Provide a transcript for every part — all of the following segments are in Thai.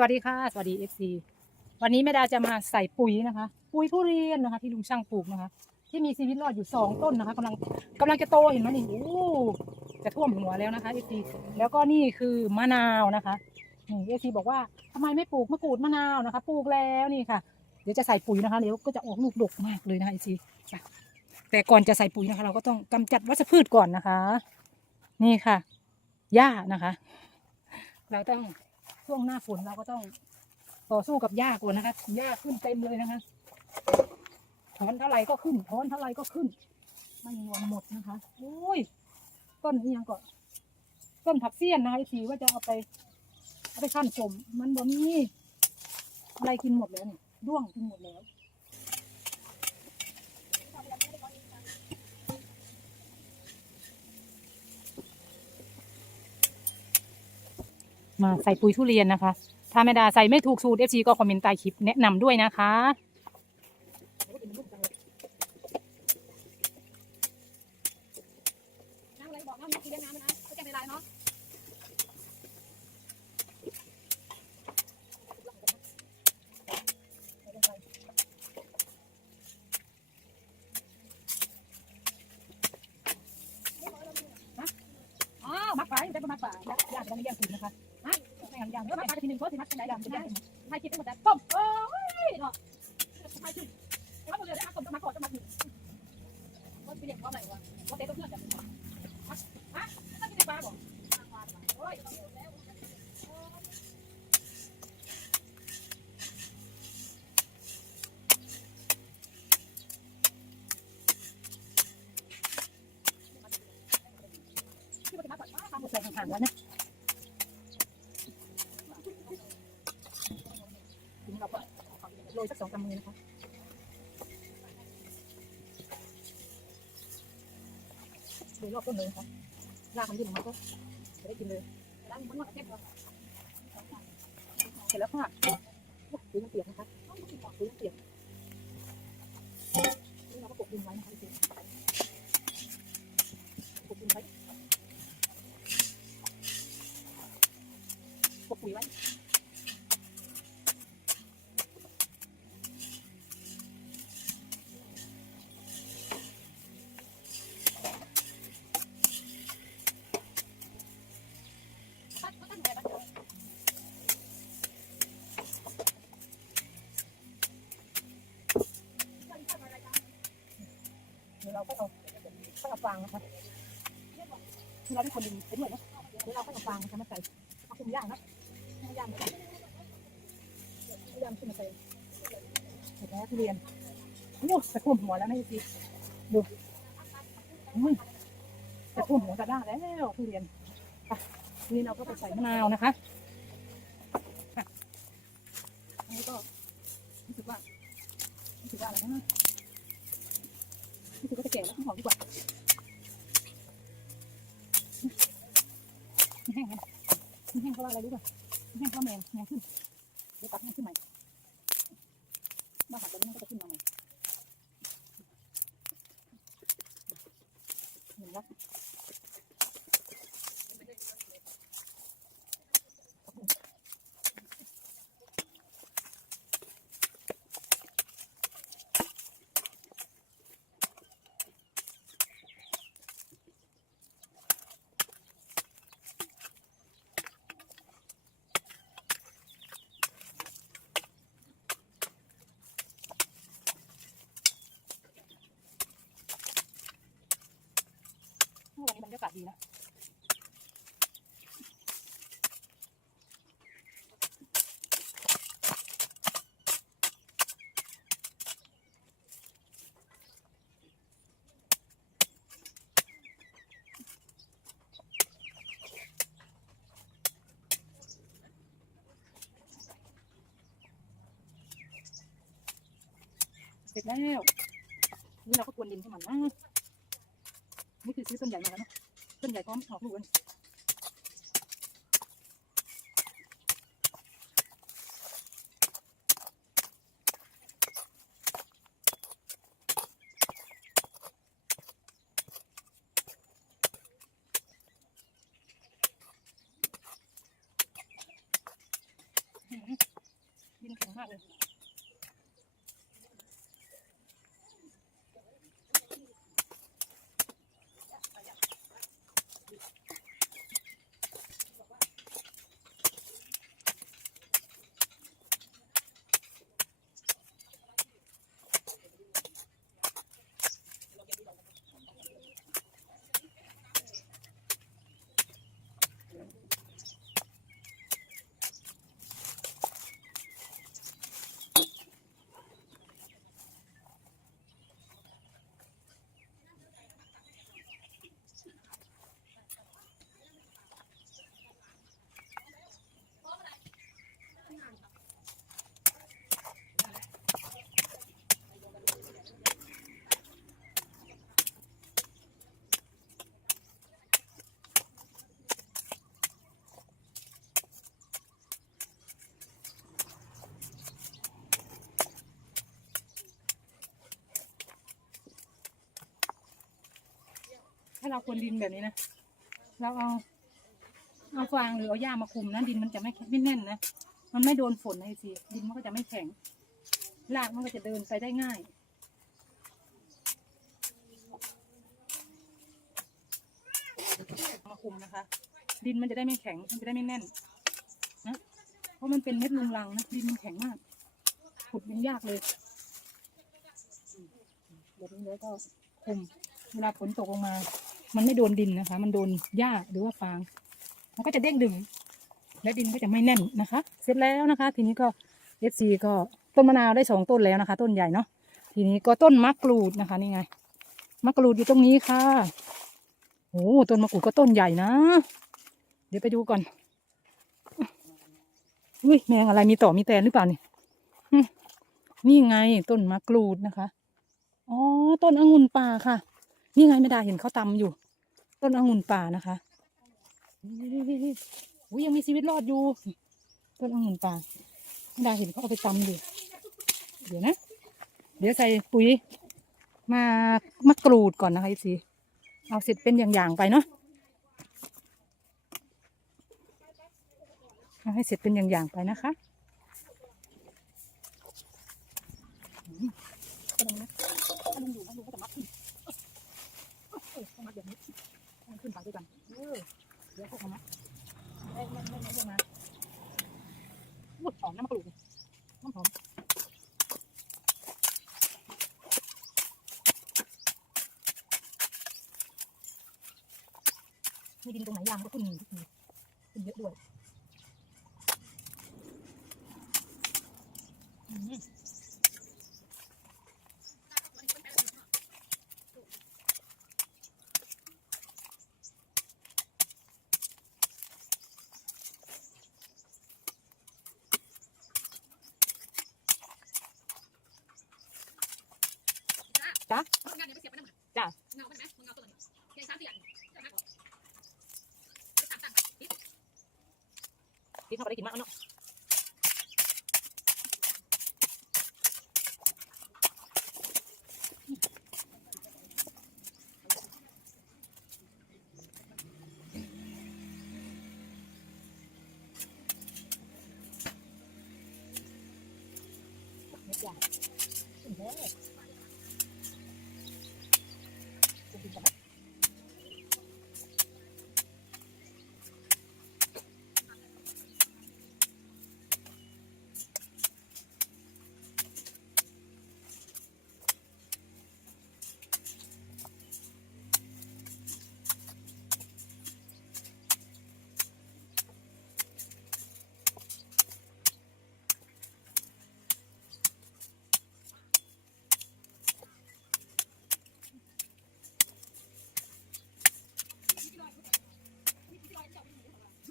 วัสดีค่ะ สวัสดีเอฟซีวันนี้แม่ดาจะมาใส่ปุ๋ยนะคะ ปุ๋ยทุเรียนนะคะ ที่ลุงช่างปลูกนะคะ ที่มีชีวิตรอดอยู่สองต้นนะคะกำลังกำลังจะโตเห็นไหมนี่โอ้จะท่วมหัวแล้วนะคะเอฟซีแล้วก็นี่คือมะนาวนะคะนี่เอฟซีบอกว่าทำไมไม่ปลูกมะกรูดมะนาวนะคะ ปลูกแล้วนี่ค่ะ เดี๋ยวจะใส่ปุ๋ยนะคะเดี๋ยวก็จะออกลูกดกมากเลยนะคะเอฟซีแต่ก่อนจะใส่ปุ๋ยนะคะ เราก็ต้องกำจัดวัชพืชก่อนนะคะ นี่ค่ะหญ้านะคะ เราต้อง ช่วงหน้าฝนเราก็ต้องต่อสู้กับหญ้าก่อนนะคะหญ้าขึ้นเต็มเลยนะคะถอนเท่าไหร่ก็ขึ้นถอนเท่าไหร่ก็ขึ้นไม่มีวันหมดนะคะโอ้ยต้นนี้ยังกอดต้นผักเสี้ยนนะคะทีว่าจะเอาไปเอาไปขั้นจมมันบ่มีอะไรกินหมดแล้วเนี่ยด้วงกินหมดแล้ว มาใส่ปุ๋ยทุเรียนนะคะ ถ้าไม่ดาใส่ไม่ถูกสูตร FC ก็คอมเมนต์ใต้คลิปแนะนำด้วยนะคะ น้ำอะไรบอกน้ำกินน้ำนะก็จะไม่ลายเนาะ อ๋อ มักปลาจะเป็นมักป่าอยากอยากจะไม่แย่งคุณนะคะฮะไม่งั้นอยางเออมักปลาจะทีหนึ่งเพราะสิมักเป็นไหนอย่างเป็นให้คิดทั้งหมดแต่ต้มโอ้ยเนาะให้คิดถ้าหมดเลยนะต้มจะมาก่อนจะมาถึงว่าเป็นอย่างเขาไรวะว่าเต้ต้องเพื่อนจะฮะฮะต้องกินปลาบอกโอ้ย รยรอบต้นเลยนะคะรากมันยื่นออกมาก็จะได้กินเลยแล้วมันหมดเก็บแล้วเสร็จแล้วค่ะโอ้ยปุ๋ยมันเปียกนะคะปุ๋ยมันเปียกนี่เราก็ปลูกดินไว้นะคะพี่ปลูกดินไว้ปลูกปุ๋ยไว้ เราก็เอาต้องฟางนะคะเราเป็นคนดินไปด้วยนะเดี๋ยวเราก็เอาฟางนะคะมาใส่เอาคุมย่างนะย่างย่างขึ้นมาใส่เสร็จแล้วทุเรียนโอ้จะท่มหัวแล้วนะพี่ดูอุ้ยจะท่มหัวจะได้แล้วทุเรียนนี้เราก็ไปใส่มะนาวนะคะอันนี้ก็รู้สึกว่ารู้สึกว่าอะไรนะรู้สึก ของดีกว่าแห้งนะไม่แห้งเพราะว่าอะไรรู้ป่ะแห้งเพราะแมงแมงขึ้นเดี๋ยวตัดแห้งขึ้นใหม่บ้าหักตัวนี้มันก็จะขึ้นมาใหม่ นะเสร็จแล้ว นี่เราก็กวนดินให้มันนะ นี่คือซื้อต้นใหญ่มาแล้วเนาะ ต้นใหญ่พร้อมออกลูกกันาเราควนดินแบบนี้นะเราเอาเอาฟางหรือเอาหญ้ามาคุมนะดินมันจะไม่ไม่แน่นนะมันไม่โดนฝนนะไอ้สิดินมันก็จะไม่แข็งรากมันก็จะเดินไปได้ง่ายมาคุมนะคะ ดินมันจะได้ไม่แข็งมันจะได้ไม่แน่นนะเพราะมันเป็นเม็ดลุงลังนะดินมันแข็งมากขุดยังยากเลยแบบนี้แล้วก็คุมเวลาฝนตกลงมา มันไม่โดนดินนะคะ มันโดนหญ้าหรือว่าฟาง มันก็จะเด้งดึง และดินก็จะไม่แน่นนะคะ เสร็จแล้วนะคะ ทีนี้ก็เอฟซีก็ต้นมะนาวได้สองต้นแล้วนะคะ ต้นใหญ่เนาะ ทีนี้ก็ต้นมะกรูดนะคะ นี่ไง มะกรูดอยู่ตรงนี้ค่ะ โอ้ต้นมะกรูดก็ต้นใหญ่นะ เดี๋ยวไปดูก่อน อุ้ยแมงอะไรมีต่อมีแตนหรือเปล่านี่นี่ไงต้นมะกรูดนะคะ อ๋อ ต้นองุ่นป่าค่ะ นี่ไงไม่ได้เห็นเขาตำอยู่ ต้นองุ่นป่านะคะอุ้ยยังมีชีวิตรอดอยู่ ต้นองุ่นป่าไม่ได้เห็นเขาเอาไปตำอยู่ เดี๋ยวนะ เดี๋ยวใส่ปุ๋ย มามะกรูดก่อนนะคะสิเอาเสร็จเป็นอย่างๆไปเนาะเอาให้เสร็จเป็นอย่างๆไปนะคะอืมก็ตรงนี้นะถ้าลุงอยู่นะลุงก็จะมัดขึ้น เออต้องมัดแบบนี้ให้มันขึ้นไปด้วยกันเออเดี๋ยวพวกมันมัดไม่ไม่ไม่ไม่ไม่มาวุดหอมน้ำมะกรูดน้ำหอมมี ดินตรงไหนยางก็ขึ้นทุกทีขึ้นเยอะด้วยอืมจ้ะงานเนี่ยไปเสียบไปนั่นหมดจ้ะ เงาไปไหมมึงเงาตัวนี้แค่สามสี่อันจะนักออกสามสาม กินเข้าไปได้กินมากเนาะเม็ดใหญ่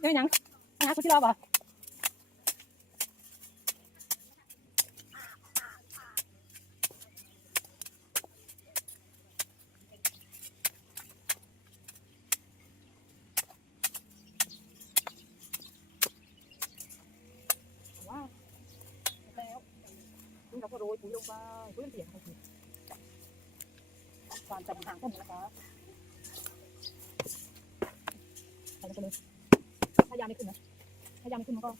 ได้ยังนะคุณที่ราบ่ว้าแล้วนี่เราก็โรยปุ๋ยลงไปปุ๋ยเสียงเขาคือการจับหางต้นนะคะไปเลย ไม่ขึ้นนะถ้ายาไม่ขึ้นมันก็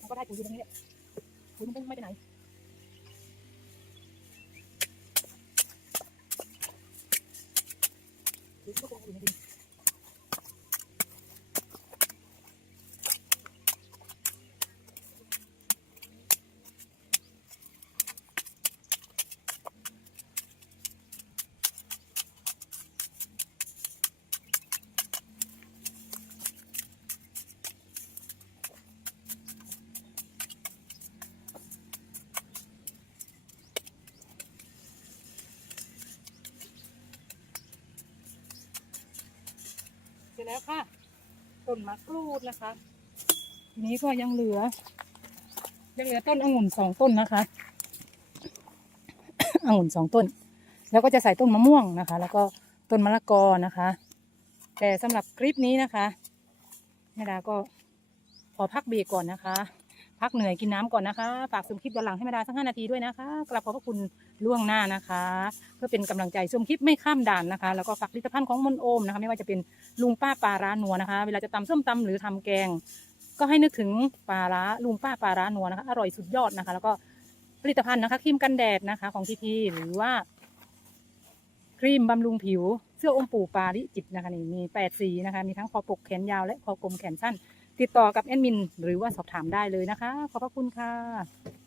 มันก็ได้ปุ๋ยอยู่ตรงนี้แหละปุ๋ยมันไม่ไปไหนปุ๋ยก็คงอยู่ในดิน แล้วค่ะ ต้นมะกรูดนะคะทีนี้ก็ยังเหลือ ยังเหลือต้นองุ่นสองต้นนะคะองุ่นสองต้น แล้วก็จะใส่ต้นมะม่วงนะคะ แล้วก็ต้นมะละกอนะคะ แต่สำหรับคลิปนี้นะคะแม่ดาก็ขอพักเบรกก่อนนะคะ พักเหนื่อยกินน้ำก่อนนะคะ ฝากชมคลิปย้อนหลังให้ม่ดาสักห้านาทีด้วยนะคะกลับขอบพระคุณล่วงหน้านะคะ เพื่อเป็นกำลังใจชมคลิปไม่ข้ามด่านนะคะ แล้วก็ฝากผลิตภัณฑ์ของมนโอมนะคะ ไม่ว่าจะเป็นลุงป้าปลาร้านัวนะคะ เวลาจะตำส้มตำหรือทำแกง ก็ให้นึกถึงปลาร้าลุงป้าปลาร้านัวนะคะ อร่อยสุดยอดนะคะ แล้วก็ผลิตภัณฑ์นะคะครีมกันแดดนะคะ ของทีทีหรือว่าครีมบำรุงผิว เสื้ออมปู่ปาริจิตนะคะนี่มีแปดสีนะคะ มีทั้งคอปกแขนยาวและคอกลมแขนสั้น ติดต่อกับแอดมินหรือว่าสอบถามได้เลยนะคะ ขอบพระคุณค่ะ